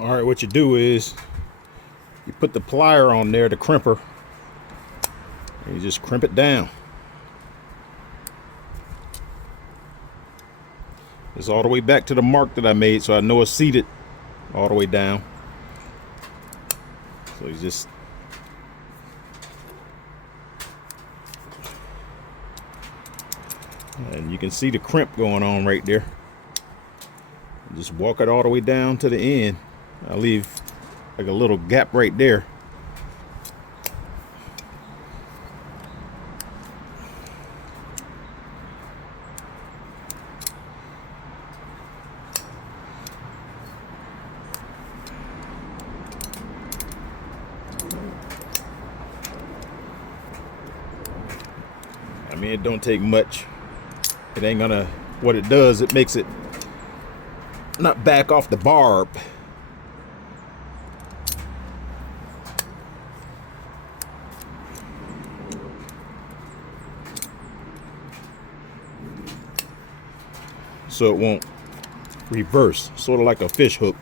All right, what you do is you put the plier on there, the crimper, and you just crimp it down. It's all the way back to the mark that I made, so I know it's seated all the way down. So you just and you can see the crimp going on right there. Just walk it all the way down to the end. I'll leave like a little gap right there. I mean, it don't take much. It ain't gonna, what it does, it makes it not back off the barb. So it won't reverse, sort of like a fish hook.